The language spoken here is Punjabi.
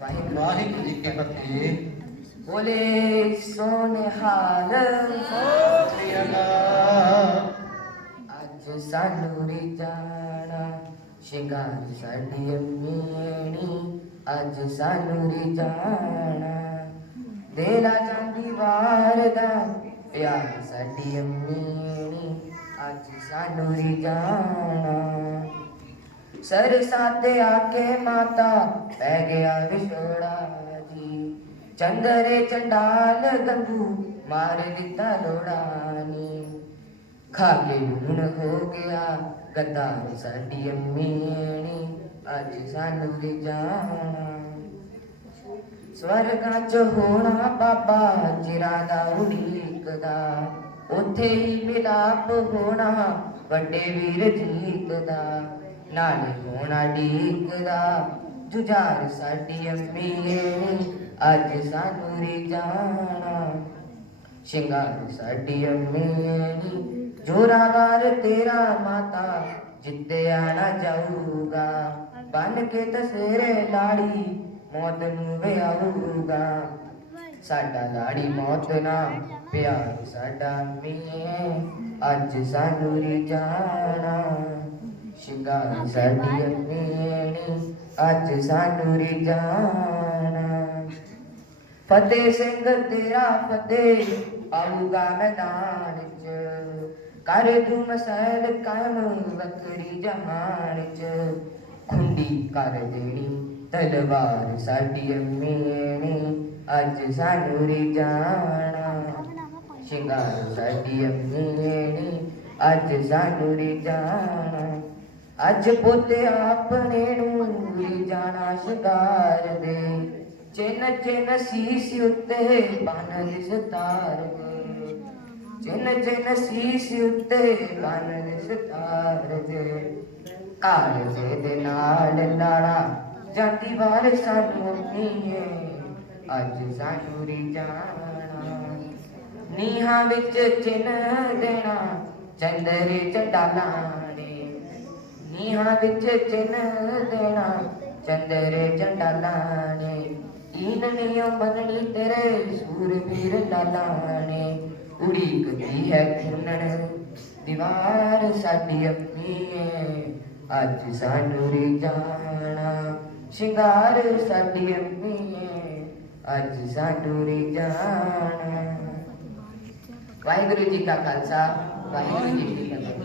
ਵਾਹਿਗੁਰੂ ਵਾਹਿਗੁਰੂ ਜੀ ਕੀ ਫਤਿਹ। ਬੋਲੇ ਸੋਨਿਹਾਲ ਅੱਜ ਸਾਨੂੰ ਰੀ ਜਾਣਾ, ਸ਼ਿੰਗਾਰ ਸਾਡੀ ਅੰਮੀਣੀ। ਅੱਜ ਸਾਨੂੰ ਰੀ ਜਾਣਾ। ਦੇਲਾ ਚਾਂਦੀ ਵਾਰ ਦਾ ਪਿਆਰ ਸਾਡੀ ਅੰਮੀਣੀ। ਅੱਜ ਸਾਨੂੰ ਰੀ ਜਾਣਾ। ਸਰਸਾ ਤੇ ਆ ਕੇ ਮਾਤਾ, ਪੈ ਗਿਆ ਵਿਛੋੜਾ ਜੀ। ਚੰਦਰੇ ਚੰਡਾਲ ਗੰਗੂ, ਮਾਰ ਦਿੱਤਾ ਲੋੜਾ ਖਾ ਕੇ ਹੁਣ ਹੋ ਗਿਆ ਗੱਦਾਰ ਸਾਡੀ ਅੰਮੀ ਅੱਜ ਸਾਨੂੰ ਵੀ ਜਾਣਾ। ਸਵਰਗਾਂ ਚ ਹੋਣਾ ਬਾਬਾ, ਚਿਰਾਂ ਦਾ ਉਡੀਕਦਾ। ਉੱਥੇ ਹੀ ਮਿਲਾਪ ਹੋਣਾ, ਵੱਡੇ ਵੀਰ ਜੀਤ ਦਾ ਨਾਲੇ ਹੋਣਾ ਡੀਕਦਾ ਜੁਝਾਰ ਸਾਡੀ ਅੰਮੀ ਅੱਜ ਸਾਨੂੰ ਰੀ ਜਾਣਾ ਸ਼ਿੰਗਾਰ ਸਾਡੀ ਅੰਮੀ ਨੀ ਤੇਰਾ ਮਾਤਾ ਜਿੱਤਿਆ ਨਾ ਜਾਊਗਾ। ਬਨ ਕੇ ਤਸਰੇ ਲਾੜੀ ਮੌਤ ਨੂੰ ਵਿਆਹੂਗਾ ਸਾਡਾ ਲਾੜੀ ਮੌਤ ਨਾ, ਪਿਆਰ ਸਾਡਾ ਮੀਏ ਅੱਜ ਸਾਨੂੰ ਰੀ ਜਾਣਾ ਸ਼ਿੰਗਾਰ ਸਾਡੀ ਅੰਮੀ ਅੱਜ ਸਾਨੂੰ ਰੀ ਜਾਣਾ ਫਤਿਹ ਸਿੰਘ, ਤੇਰਾ ਫਤਿਹ ਆਊਗਾ ਮੈਦਾਨ ਚ। ਕਰ ਤੂੰ ਮਸਲ ਕਾਇਮ ਵਕਰੀ ਜਹਾਨ ਚ। ਖੁੰਡੀ ਕਰ ਦੇਣੀ ਤਲਵਾਰ ਸਾਡੀ ਅੰਮੀ ਅੱਜ ਸਾਨੂੰ ਰੀ ਜਾਣਾ ਸ਼ਿੰਗਾਰ ਸਾਡੀ ਅੰਮੀ ਅੱਜ ਸਾਨੂੰ ਰੀ ਜਾਣਾ ਅੱਜ ਪੁੱਤ ਆਪਣੇ ਨੂੰ ਵੀ ਜਾਣਾ ਸ਼ਿਕਾਰ ਦੇ। ਚਿੰਨ ਚਿੰਨ ਸੀਸ ਉੱਤੇ ਬਨ ਦਿਸਤਾਰ ਦੇ। ਚਿੰਨ ਚਿੰਨ ਸੀਸ ਉੱਤੇ ਬਨ ਦਿਸਤਾਰ ਦੇ। ਕਾਲਜੇ ਦੇ ਨਾਲ ਲਾੜਾ ਜਾਂਦੀ ਵਾਰ ਸਾਨੂੰ ਨੀਏ ਅੱਜ ਸਾਨੂੰ ਰੀ ਜਾਣਾ ਨੀਹਾਂ ਵਿੱਚ ਚਿੰਨ ਦੇਣਾ, ਚੰਦਰੇ ਚੰਡਾਲਾਂ ਨੀਹਾਂ ਵਿੱਚ ਚਿੰਨ ਦੇਣਾ, ਚੰਦਰੇ ਚੰਡਾਲਾਂ ਨੇ ਈਨ ਨਿਯਮ ਮੰਨਣੀ ਤੇਰੇ, ਸੂਰਬੀਰ ਲਾਲਾਂ ਨੇ ਉਡੀਕਦੀ ਹੈ ਖੁੰਨਣ, ਦੀਵਾਰ ਸਾਡੀ ਅੱਪੀ ਏ। ਅੱਜ ਸਾਨੂੰ ਰੀ ਜਾਣਾ, ਸ਼ਿੰਗਾਰ ਸਾਡੀ ਅੱਪੀ ਏ। ਅੱਜ ਸਾਨੂੰ ਰੀ ਜਾਣਾ। ਵਾਹਿਗੁਰੂ ਜੀ ਕਾ ਖਾਲਸਾ, ਵਾਹਿਗੁਰੂ ਜੀ ਕੀ ਫਤਿਹ।